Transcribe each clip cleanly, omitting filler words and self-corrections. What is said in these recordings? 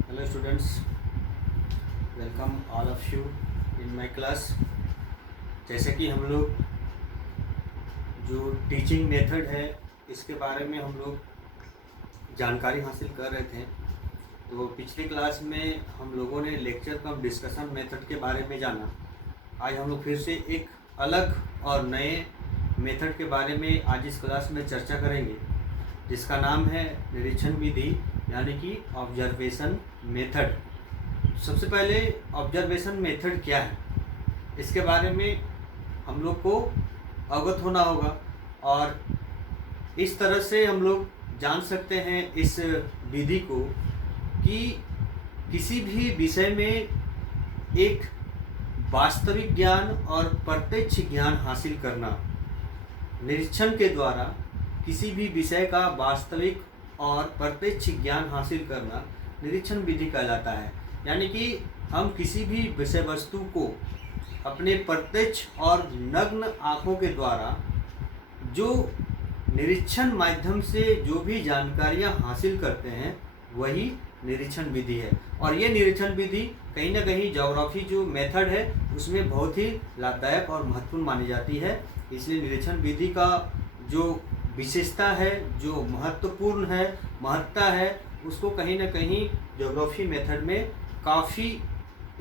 Hello students, welcome all of you in my class। जैसे कि हम लोग जो टीचिंग मेथड है इसके बारे में हम लोग जानकारी हासिल कर रहे थे। तो पिछली क्लास में हम लोगों ने लेक्चर कम डिस्कशन मेथड के बारे में जाना। आज हम लोग फिर से एक अलग और नए मेथड के बारे में आज इस क्लास में चर्चा करेंगे, जिसका नाम है निरीक्षण विधि यानी कि ऑब्जर्वेशन मेथड। सबसे पहले ऑब्जर्वेशन मेथड क्या है इसके बारे में हम लोग को अवगत होना होगा, और इस तरह से हम लोग जान सकते हैं इस विधि को कि किसी भी विषय में एक वास्तविक ज्ञान और प्रत्यक्ष ज्ञान हासिल करना। निरीक्षण के द्वारा किसी भी विषय का वास्तविक और प्रत्यक्ष ज्ञान हासिल करना निरीक्षण विधि कहलाता है। यानी कि हम किसी भी विषय वस्तु को अपने प्रत्यक्ष और नग्न आँखों के द्वारा जो निरीक्षण माध्यम से जो भी जानकारियाँ हासिल करते हैं वही निरीक्षण विधि है। और ये निरीक्षण विधि कहीं ना कहीं ज्योग्राफी जो मेथड है उसमें बहुत ही लाभदायक और महत्वपूर्ण मानी जाती है। इसलिए निरीक्षण विधि का जो विशेषता है, जो महत्वपूर्ण है, महत्ता है, उसको कहीं ना कहीं ज्योग्राफी मेथड में काफ़ी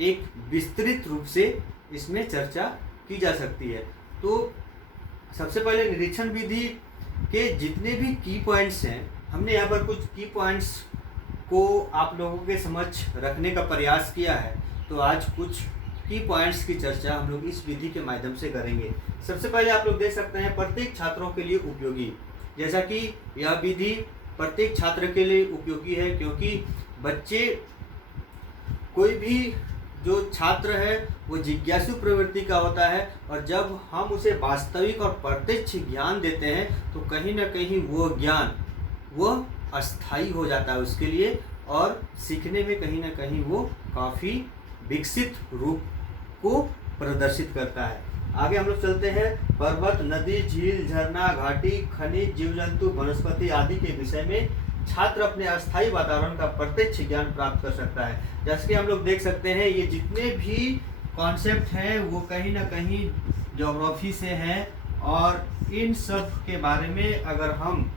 एक विस्तृत रूप से इसमें चर्चा की जा सकती है। तो सबसे पहले निरीक्षण विधि के जितने भी की पॉइंट्स हैं, हमने यहाँ पर कुछ की पॉइंट्स को आप लोगों के समक्ष रखने का प्रयास किया है। तो आज कुछ की पॉइंट्स की चर्चा हम लोग इस विधि के माध्यम से करेंगे। सबसे पहले आप लोग देख सकते हैं प्रत्येक छात्रों के लिए उपयोगी। जैसा कि यह विधि प्रत्येक छात्र के लिए उपयोगी है, क्योंकि बच्चे कोई भी जो छात्र है वो जिज्ञासु प्रवृत्ति का होता है, और जब हम उसे वास्तविक और प्रत्यक्ष ज्ञान देते हैं तो कहीं ना कहीं वो ज्ञान वो अस्थायी हो जाता है उसके लिए, और सीखने में कहीं ना कहीं वो काफ़ी विकसित रूप को प्रदर्शित करता है। आगे हम लोग चलते हैं। पर्वत, नदी, झील, झरना, घाटी, खनिज, जीव जंतु, वनस्पति आदि के विषय में छात्र अपने अस्थायी वातावरण का प्रत्यक्ष ज्ञान प्राप्त कर सकता है। जैसे कि हम लोग देख सकते हैं ये जितने भी कॉन्सेप्ट हैं वो कहीं ना कहीं ज्योग्राफी से हैं, और इन सब के बारे में अगर हम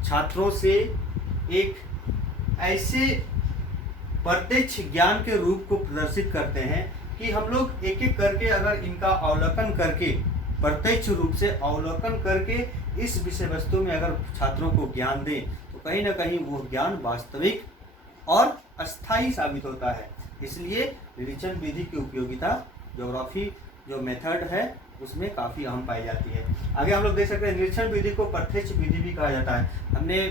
छात्रों से एक ऐसे प्रत्यक्ष ज्ञान के रूप को प्रदर्शित करते हैं कि हम लोग एक एक करके अगर इनका अवलोकन करके, प्रत्यक्ष रूप से अवलोकन करके इस विषय वस्तु में अगर छात्रों को ज्ञान दें तो कहीं ना कहीं वो ज्ञान वास्तविक और अस्थायी साबित होता है। इसलिए निरीक्षण विधि की उपयोगिता ज्योग्राफी जो मेथड है उसमें काफ़ी अहम पाई जाती है। आगे हम लोग देख सकते हैं निरीक्षण विधि को प्रत्यक्ष विधि भी कहा जाता है। हमने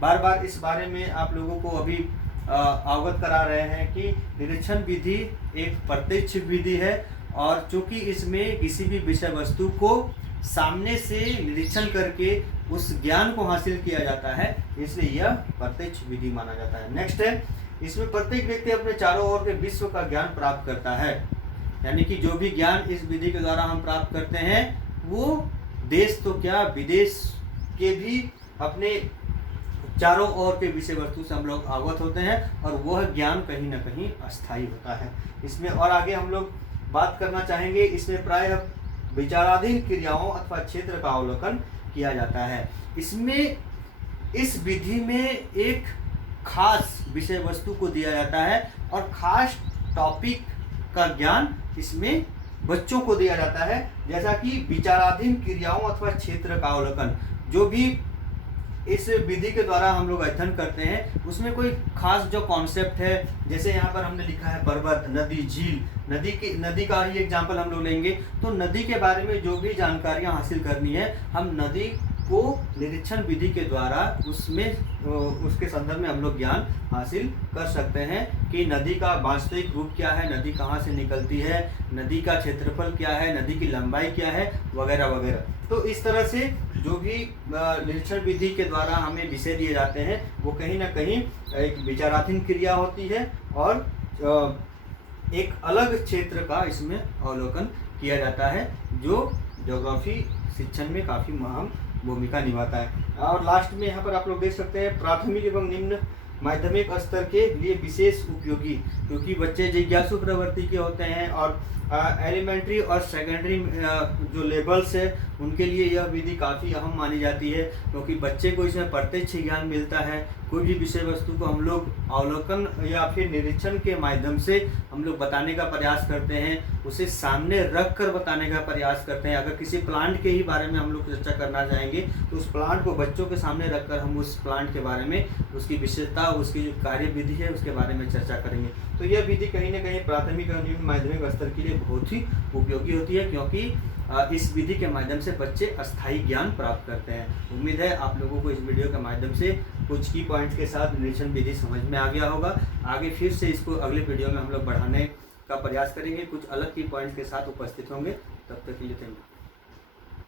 बार बार इस बारे में आप लोगों को अभी अवगत करा रहे हैं कि निरीक्षण विधि एक प्रत्यक्ष विधि है, और चूंकि इसमें किसी भी विषय वस्तु को सामने से निरीक्षण करके उस ज्ञान को हासिल किया जाता है, इसलिए यह प्रत्यक्ष विधि माना जाता है। नेक्स्ट है, इसमें प्रत्येक व्यक्ति अपने चारों ओर के विश्व का ज्ञान प्राप्त करता है। यानी कि जो भी ज्ञान इस विधि के द्वारा हम प्राप्त करते हैं वो देश तो क्या विदेश के भी अपने चारों ओर के विषय वस्तु से हम लोग अवगत होते हैं, और वह ज्ञान कहीं ना कहीं अस्थायी होता है इसमें। और आगे हम लोग बात करना चाहेंगे, इसमें प्रायः विचाराधीन क्रियाओं अथवा क्षेत्र का अवलोकन किया जाता है। इसमें इस विधि में एक खास विषय वस्तु को दिया जाता है और खास टॉपिक का ज्ञान इसमें बच्चों को दिया जाता है। जैसा कि विचाराधीन क्रियाओं अथवा क्षेत्र का अवलोकन, जो भी इस विधि के द्वारा हम लोग अध्ययन करते हैं उसमें कोई खास जो कॉन्सेप्ट है, जैसे यहाँ पर हमने लिखा है पर्वत, नदी, झील, नदी का ही एग्जाम्पल हम लोग लेंगे। तो नदी के बारे में जो भी जानकारियाँ हासिल करनी है हम नदी को निरीक्षण विधि के द्वारा उसके संदर्भ में हम लोग ज्ञान हासिल कर सकते हैं कि नदी का वास्तविक रूप क्या है, नदी कहाँ से निकलती है, नदी का क्षेत्रफल क्या है, नदी की लंबाई क्या है, वगैरह वगैरह। तो इस तरह से जो भी निरीक्षण विधि के द्वारा हमें विषय दिए जाते हैं वो कहीं ना कहीं एक विचाराधीन क्रिया होती है, और एक अलग क्षेत्र का इसमें अवलोकन किया जाता है, जो ज्योग्राफी शिक्षण में काफ़ी अहम भूमिका निभाता है। और लास्ट में यहाँ पर आप लोग देख सकते हैं प्राथमिक एवं निम्न माध्यमिक स्तर के लिए विशेष उपयोगी, क्योंकि बच्चे जिज्ञासु प्रवृत्ति के होते हैं और एलिमेंट्री और सेकेंडरी जो लेवल्स है उनके लिए यह विधि काफ़ी अहम मानी जाती है, क्योंकि बच्चे को इसमें प्रत्यक्ष ज्ञान मिलता है। कोई भी विषय वस्तु को हम लोग अवलोकन या फिर निरीक्षण के माध्यम से हम लोग बताने का प्रयास करते हैं, उसे सामने रख कर बताने का प्रयास करते हैं। अगर किसी प्लांट के ही बारे में हम लोग चर्चा करना चाहेंगे तो उस प्लांट को बच्चों के सामने रखकर हम उस प्लांट के बारे में, उसकी विशेषता, उसकी जो कार्य विधि है उसके बारे में चर्चा करेंगे। तो यह विधि कहीं ना कहीं प्राथमिक और निम्न माध्यमिक स्तर के लिए बहुत ही उपयोगी होती है, क्योंकि इस विधि के माध्यम से बच्चे अस्थायी ज्ञान प्राप्त करते हैं। उम्मीद है आप लोगों को इस वीडियो के माध्यम से कुछ की पॉइंट्स के साथ निरीक्षण विधि समझ में आ गया होगा। आगे फिर से इसको अगले वीडियो में हम लोग बढ़ाने का प्रयास करेंगे, कुछ अलग की पॉइंट्स के साथ उपस्थित होंगे। तब तक के लिए थैंक यू।